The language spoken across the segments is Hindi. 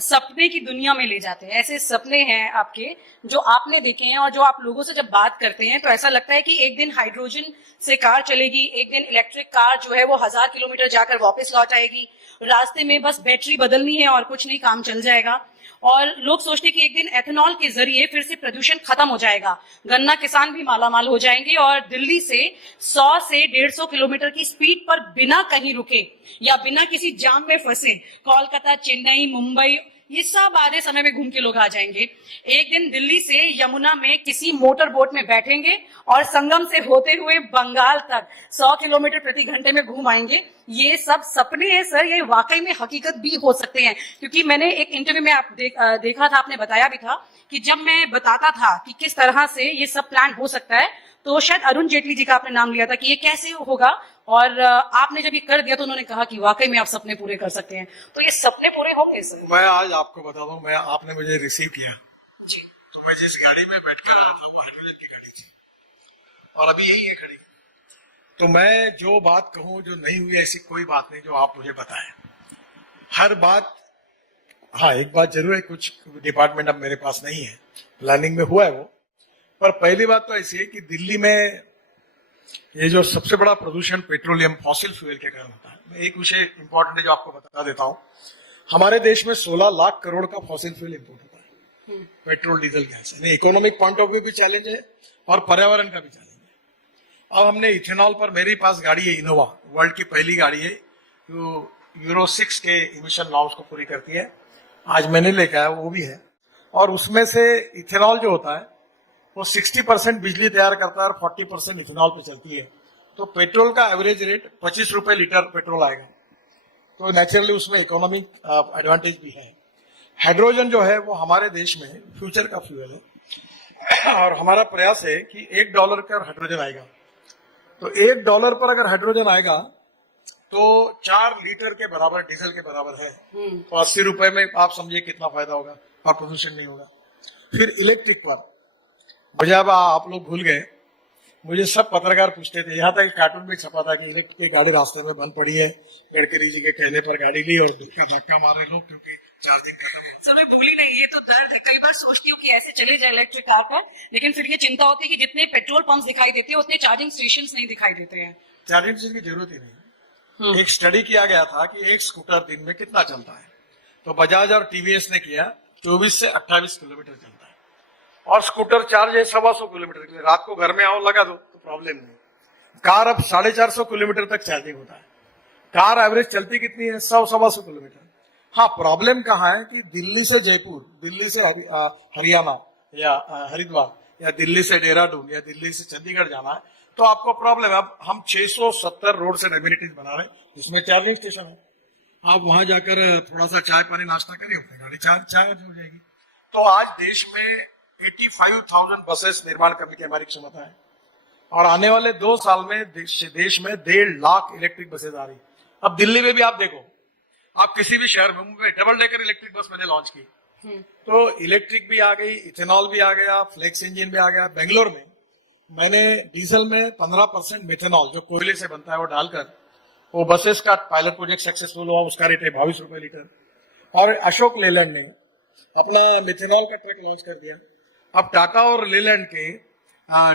सपने की दुनिया में ले जाते हैं। ऐसे सपने हैं आपके जो आपने देखे हैं और जो आप लोगों से जब बात करते हैं तो ऐसा लगता है कि एक दिन हाइड्रोजन से कार चलेगी, एक दिन इलेक्ट्रिक कार जो है वो 1000 किलोमीटर जाकर वापस लौट आएगी, रास्ते में बस बैटरी बदलनी है और कुछ नहीं, काम चल जाएगा। और लोग सोचते हैं कि एक दिन एथेनॉल के जरिए फिर से प्रदूषण खत्म हो जाएगा, गन्ना किसान भी मालामाल हो जाएंगे और दिल्ली से 100 से 150 किलोमीटर की स्पीड पर बिना कहीं रुके या बिना किसी जाम में फंसे कोलकाता, चेन्नई, मुंबई, ये सब आधे समय में घूम के लोग आ जाएंगे। एक दिन दिल्ली से यमुना में किसी मोटर बोट में बैठेंगे और संगम से होते हुए बंगाल तक 100 किलोमीटर प्रति घंटे में घूम आएंगे। ये सब सपने हैं सर, ये वाकई में हकीकत भी हो सकते हैं। क्योंकि मैंने एक इंटरव्यू में आप देखा था, आपने बताया भी था कि जब मैं बताता था कि किस तरह से ये सब प्लान हो सकता है, तो शायद अरुण जेटली जी का आपने नाम लिया था कि ये कैसे होगा, और आपने जब ये कर दिया तो उन्होंने कहा कि वाकई में आप सपने पूरे कर सकते हैं। तो ये सपने पूरे होंगे सर? मैं आज आपको बता दूं, मैं आपने मुझे रिसीव किया तो मैं जिस गाड़ी में बैठकर आया था वो हाइड्रोजन की गाड़ी थी और अभी यही है खड़ी। तो मैं जो बात कहूं, जो नहीं हुई ऐसी कोई बात नहीं जो आप मुझे बताएं। हर बात, हाँ एक बात जरूर है, कुछ डिपार्टमेंट अब मेरे पास नहीं है, प्लानिंग में हुआ है वो। पर पहली बात तो ऐसी है कि दिल्ली में ये जो सबसे बड़ा प्रदूषण पेट्रोलियम फॉसिल फ्यूल के कारण होता है। मैं एक विषय इंपॉर्टेंट है जो आपको बता देता हूं। हमारे देश में 16 लाख करोड़ का फॉसिल फ्यूल इंपोर्ट होता है, पेट्रोल डीजल गैस। यानी इकोनॉमिक पॉइंट ऑफ व्यू भी चैलेंज है और पर्यावरण का भी चैलेंज है। अब हमने इथेनॉल पर, मेरे पास गाड़ी है इनोवा, वर्ल्ड की पहली गाड़ी है जो यूरो 6 के इमिशन नॉर्म्स को पूरी करती है। आज मैंने लेकर आया वो भी है, और उसमें से इथेनॉल जो होता है वो 60% बिजली तैयार करता है और 40% इथेनॉल पे चलती है। तो पेट्रोल का एवरेज रेट 25 रुपए लीटर पेट्रोल आएगा, तो नेचुरली उसमें इकोनॉमिक एडवांटेज भी है। हाइड्रोजन जो है वो हमारे देश में फ्यूचर का फ्यूल है और हमारा प्रयास है कि $1 का हाइड्रोजन आएगा। तो $1 पर अगर हाइड्रोजन आएगा तो 4 लीटर के बराबर डीजल के बराबर है। तो 80 रुपए में आप समझिए कितना फायदा होगा और प्रदूषण नहीं होगा। फिर इलेक्ट्रिक पर मुझे, अब आप लोग भूल गए, मुझे सब पत्रकार पूछते थे, यहाँ तक कार्टून में छपा था कि इलेक्ट्रिक की गाड़ी रास्ते में बंद पड़ी है, गडकरी जी के कहने पर गाड़ी ली और धक्का मारे लोग क्योंकि चार्जिंग खत्म है। सर मैं भूली नहीं, ये तो दर्द है। कई बार सोचती हूँ कि ऐसे चले जाए इलेक्ट्रिक कार पर, लेकिन फिर ये चिंता होती है कि जितने पेट्रोल पंप दिखाई देते हैं उतने चार्जिंग स्टेशन नहीं दिखाई देते हैं। चार्जिंग स्टेशन की जरूरत ही नहीं। एक स्टडी किया गया था कि एक स्कूटर दिन में कितना चलता है, तो बजाज और टीवीएस ने किया 24 से 28 किलोमीटर चलता है और स्कूटर चार्ज है 125 किलोमीटर के लिए। रात को घर में आओ लगा दो तो प्रॉब्लम नहीं। कार अब 450 किलोमीटर तक चार्जिंग होता है। कार एवरेज चलती कितनी है? 100-125 किलोमीटर। हाँ, प्रॉब्लम कहाँ है कि दिल्ली से जयपुर, दिल्ली से हरियाणा या हरिद्वार, या दिल्ली से देहरादून या दिल्ली से चंडीगढ़ जाना है तो आपको प्रॉब्लम है। अब हम 670 रोड से एमिनिटीज बना रहे हैं जिसमें चार्जिंग स्टेशन है। आप वहां जाकर थोड़ा सा चाय पानी नाश्ता करिए, अपनी गाड़ी चार्ज हो जाएगी। तो आज देश में 85,000 बसेस निर्माण करने की हमारी क्षमता है और आने वाले 2 साल में देश में 1.5 लाख इलेक्ट्रिक बसेस आ रही। अब दिल्ली में भी आप देखो, आप किसी भी शहर में, Mumbai double decker electric bus मैंने लॉन्च की, तो इलेक्ट्रिक भी आ गई, इथेनॉल भी आ गया, फ्लेक्स इंजन भी आ गया। बेंगलोर में मैंने डीजल में 15% मेथेनॉल जो कोयले से बनता है वो डालकर वो बसेस का पायलट प्रोजेक्ट सक्सेसफुल हुआ। उसका रेट है 22 रुपए लीटर। और अशोक लेलैंड ने अपना मिथेनॉल का ट्रक लॉन्च कर दिया। अब टाटा और लेलैंड के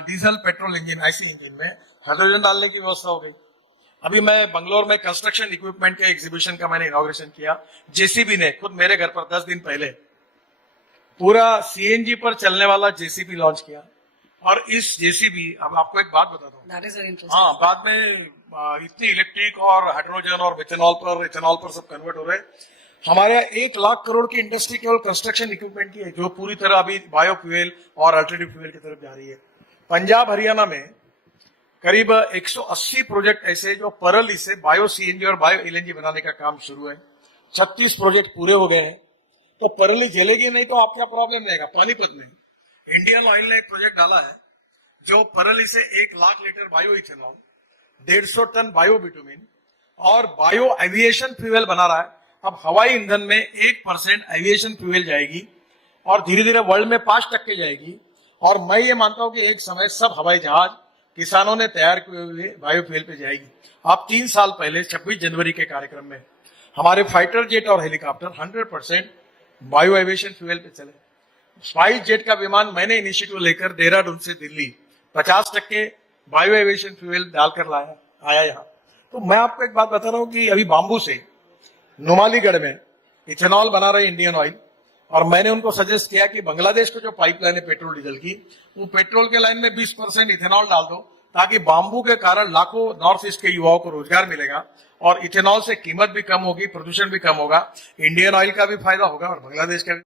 diesel petrol engine, IC engine में हाइड्रोजन डालने की व्यवस्था हो गई। अभी मैं बंगलोर में कंस्ट्रक्शन इक्विपमेंट के एग्जीबिशन का मैंने इनॉग्रेशन किया। जेसीबी ने खुद मेरे घर पर 10 दिन पहले पूरा सीएनजी पर चलने वाला जेसीबी लॉन्च किया। और इस जेसीबी, अब आपको एक बात बताता हूँ, हाँ बाद में इतनी इलेक्ट्रिक और हाइड्रोजन और मिथेनॉल पर, इथेनॉल पर सब कन्वर्ट हो रहे। हमारे 1 लाख करोड़ की इंडस्ट्री केवल कंस्ट्रक्शन इक्विपमेंट की है जो पूरी तरह अभी बायोफ्यूल और अल्टरनेटिव फ्यूल की तरफ जा रही है। पंजाब हरियाणा में करीब 180 प्रोजेक्ट ऐसे जो परली से बायो सीएनजी और बायो एलएनजी बनाने का काम शुरू है। 36 प्रोजेक्ट पूरे हो गए हैं। तो परली जलेगी नहीं तो आप क्या प्रॉब्लम रहेगा? पानीपत में इंडियन ऑयल ने एक प्रोजेक्ट डाला है जो परली से 1 lakh litre bio ethanol, 150 tonne bio bitumen और बायो एविएशन फ्यूल बना रहा है। अब हवाई ईंधन में 1% एविएशन फ्यूल जाएगी और धीरे धीरे वर्ल्ड में 5% जाएगी। और मैं ये मानता हूं कि एक समय सब हवाई जहाज किसानों ने तैयार किए हुए बायोफ्यूल पे जाएगी। आप 3 साल पहले 26 जनवरी के कार्यक्रम में हमारे फाइटर जेट और हेलीकॉप्टर 100% बायो एविएशन फ्यूल पे चले। स्पाइस जेट का विमान मैंने इनिशिएटिव लेकर देहरादून से दिल्ली 50% बायो एविएशन फ्यूल डालकर आया यहाँ। तो मैं आपको एक बात बता रहा हूँ कि अभी बाम्बू से नुमालीगढ़ में इथेनॉल बना रहे इंडियन ऑयल, और मैंने उनको सजेस्ट किया कि बांग्लादेश को जो पाइपलाइन है पेट्रोल डीजल की, वो पेट्रोल के लाइन में 20% इथेनॉल डाल दो, ताकि बाम्बू के कारण लाखों नॉर्थ ईस्ट के युवाओं को रोजगार मिलेगा और इथेनॉल से कीमत भी कम होगी, प्रदूषण भी कम होगा, इंडियन ऑयल का भी फायदा होगा और बांग्लादेश का भी।